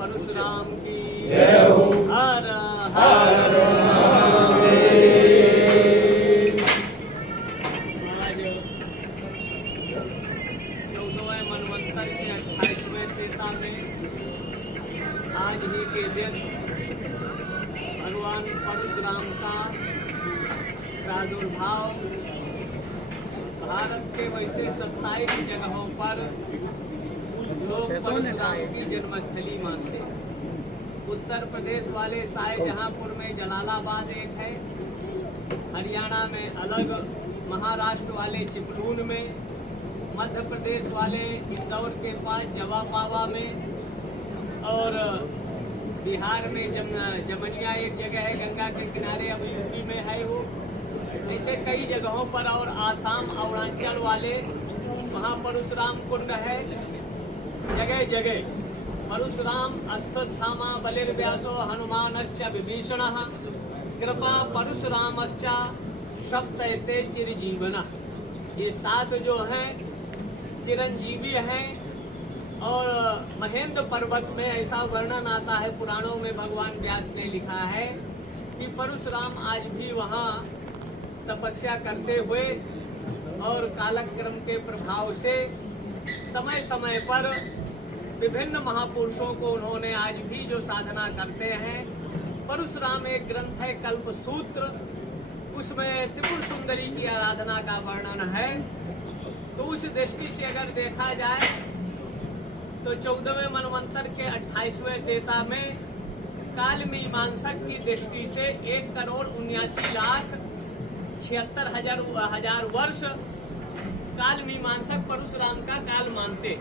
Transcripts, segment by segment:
परशुराम की जय हो। हर हर आज 14वें मनवंतर के 28वें तेता में आज ही के दिन भगवान परशुराम का प्रादुर्भाव भारत के वैसे 27 जगहों पर लोग परशुराम की जन्मस्थली मानते हैं। उत्तर प्रदेश वाले शाहजहांपुर में जलालाबाद एक है, हरियाणा में अलग, महाराष्ट्र वाले चिपलून में, मध्य प्रदेश वाले इंदौर के पास जवापावा में, और बिहार में जमनिया एक जगह है गंगा के किनारे, अब यूपी में है वो। ऐसे कई जगहों पर, और आसाम अरुणाचल वाले वहाँ परशुराम कुंड है। जगह जगह परशुराम अश्वत्थामा बलिर्व्यासो हनुमानश्च विभीषणः कृपा परशुरामश्च सप्तैते चिरजीवनः। ये 7 जो हैं चिरंजीवी हैं। और महेंद्र पर्वत में ऐसा वर्णन आता है पुराणों में, भगवान व्यास ने लिखा है कि परशुराम आज भी वहाँ तपस्या करते हुए और कालक्रम के प्रभाव से समय समय पर विभिन्न महापुरुषों को उन्होंने आज भी जो साधना करते हैं। परशुराम एक ग्रंथ है कल्पसूत्र, उसमें त्रिपुर सुंदरी की आराधना का वर्णन है। तो उस दृष्टि से अगर देखा जाए तो 14वें मनवंतर के 28वें तेता में काल मीमांसक की दृष्टि से 1,79,76,000 वर्ष काल मीमांसक परशुराम का काल मानते।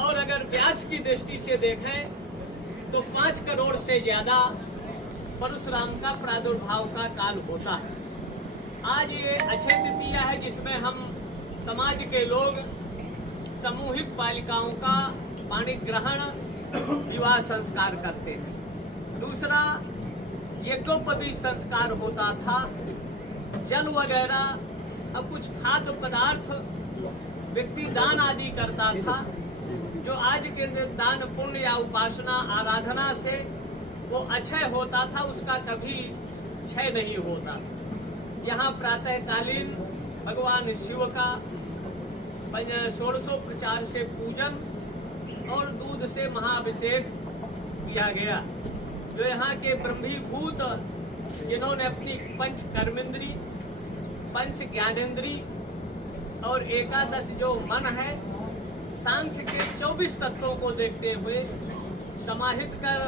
और अगर व्यास की दृष्टि से देखें तो 5 करोड़ से ज्यादा परशुराम का प्रादुर्भाव का काल होता है। आज ये अक्षय तृतीया है जिसमें हम समाज के लोग सामूहिक बालिकाओं का पाणी ग्रहण विवाह संस्कार करते हैं। दूसरा यज्ञोपवीत संस्कार होता था, जल वगैरह, अब कुछ खाद्य पदार्थ व्यक्ति दान आदि करता था, जो आज के दान पुण्य या उपासना आराधना से वो अक्षय होता था, उसका कभी क्षय नहीं होता। यहाँ प्रातःकालीन भगवान शिव का 1600 से पूजन और दूध से महाअभिषेक किया गया। जो यहाँ के ब्रह्मीभूत जिन्होंने अपनी पंच कर्मेंद्री, पंच ज्ञानेंद्री और 11 जो मन है, सांख्य के 24 तत्वों को देखते हुए समाहित कर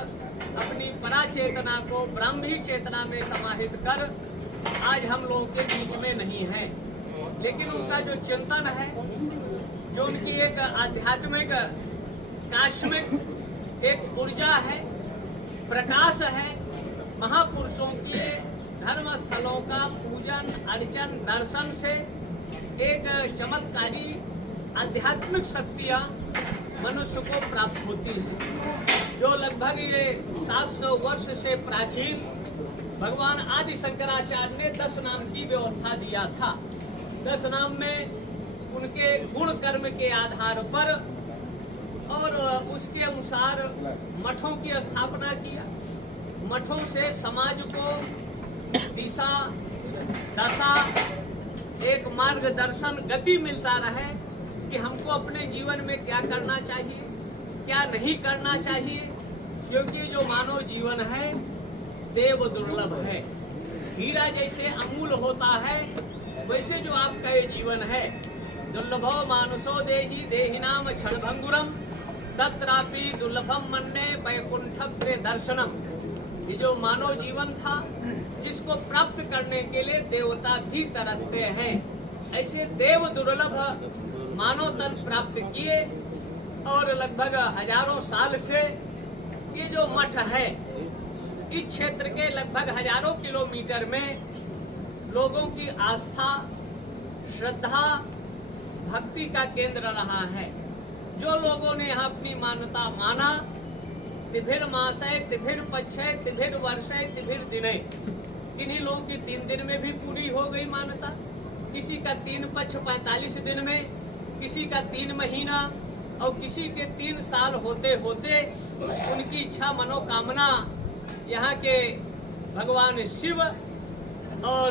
अपनी पराचेतना को ब्राह्मी चेतना में समाहित कर आज हम लोगों के बीच में नहीं है। लेकिन उनका जो चिंतन है, जो उनकी एक आध्यात्मिक काश्मिक एक ऊर्जा है, प्रकाश है, महापुरुषों के धर्म स्थलों का पूजन अर्चन दर्शन से एक चमत्कारी आध्यात्मिक शक्तियाँ मनुष्य को प्राप्त होती है। जो लगभग ये 700 वर्ष से प्राचीन भगवान आदि शंकराचार्य ने 10 नाम की व्यवस्था दिया था। 10 नाम में उनके गुण कर्म के आधार पर और उसके अनुसार मठों की स्थापना किया। मठों से समाज को दिशा दशा एक मार्गदर्शन गति मिलता रहे कि हमको अपने जीवन में क्या करना चाहिए, क्या नहीं करना चाहिए। क्योंकि जो मानव जीवन है देव दुर्लभ है। हीरा जैसे अमूल होता है, वैसे जो आपका ये जीवन है दुर्लभो मानुषो देहि देहिनाम क्षणभंगुरम तत्रापि दुर्लभम मन्ने वैकुंठम दर्शनम। ये जो मानव जीवन था, जिसको प्राप्त करने के लिए देवता भी तरसते हैं, ऐसे देव दुर्लभ मानव तन प्राप्त किए। और लगभग हजारों साल से ये जो मठ है, इस क्षेत्र के लगभग हजारों किलोमीटर में लोगों की आस्था, श्रद्धा, भक्ति का केंद्र रहा है। जो लोगों ने यहाँ अपनी मान्यता माना, तिभिर मासय तिभिर पक्षय तिभिर वर्षय तिभिर दिनय, किन्हीं लोगों की 3 दिन में भी पूरी हो गई मान्यता, किसी का 3 पक्ष 45 दिन में, किसी का 3 महीना, और किसी के 3 साल होते होते उनकी इच्छा मनोकामना यहाँ के भगवान शिव और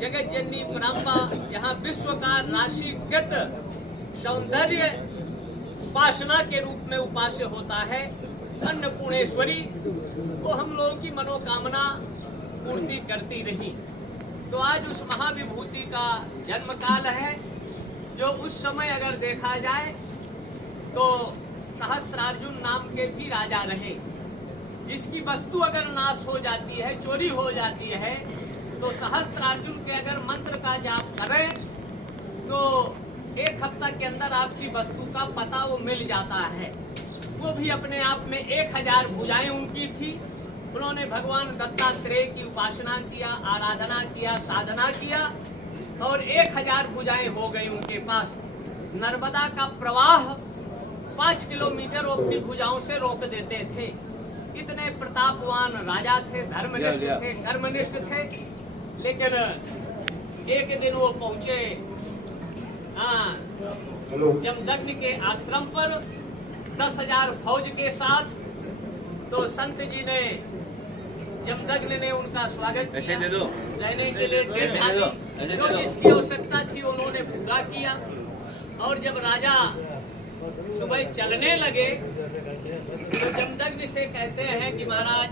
जगत जननी पराम्बा यहाँ विश्व का राशिकृत सौंदर्य उपासना के रूप में उपास्य होता है अन्नपूर्णेश्वरी, वो हम लोगों की मनोकामना पूर्ति करती रही। तो आज उस महाविभूति का जन्म काल है, जो उस समय अगर देखा जाए तो सहस्त्रार्जुन नाम के भी राजा रहे, जिसकी वस्तु अगर नाश हो जाती है, चोरी हो जाती है, तो सहस्त्रार्जुन के अगर मंत्र का जाप करें तो 1 हफ्ता के अंदर आपकी वस्तु का पता वो मिल जाता है। वो भी अपने आप में 1000 भुजाएं उनकी थी। उन्होंने भगवान दत्तात्रेय की उपासना किया, आराधना किया, साधना किया और 1000 भुजाएं हो गई उनके पास। नर्मदा का प्रवाह 5 किलोमीटर वो अपनी भुजाओं से रोक देते थे। इतने प्रतापवान राजा थे, धर्मनिष्ठ थे, कर्मनिष्ठ थे। लेकिन एक दिन वो पहुंचे जमदग्नि के आश्रम पर 10,000 फौज के साथ। तो संत जी ने, जमदग्नि ने उनका स्वागत किया, रहने के लिए टेंट दी, जो जिसकी आवश्यकता थी उन्होंने पूरा किया। और जब राजा सुबह चलने लगे तो जमदग्नि से कहते हैं कि महाराज,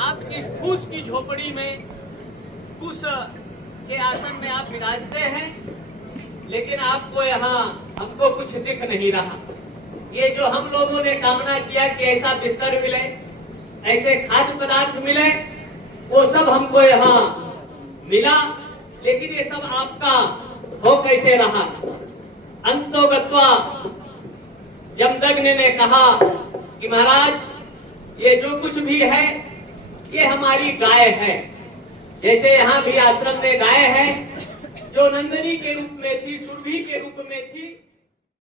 आपकी फूस की झोपड़ी में, कुश के आसन में आप विराजते हैं, लेकिन आपको यहाँ हमको कुछ दिख नहीं रहा। ये जो हम लोगों ने कामना किया कि ऐसा बिस्तर मिले, ऐसे खाद्य पदार्थ मिले, वो सब हमको यहाँ मिला, लेकिन ये सब आपका हो कैसे रहा। अंतोगत्वा जमदग्नि ने कहा कि महाराज, ये जो कुछ भी है ये हमारी गाय है। जैसे यहाँ भी आश्रम में गाय है, जो नंदिनी के रूप में थी, सुरभि के रूप में थी।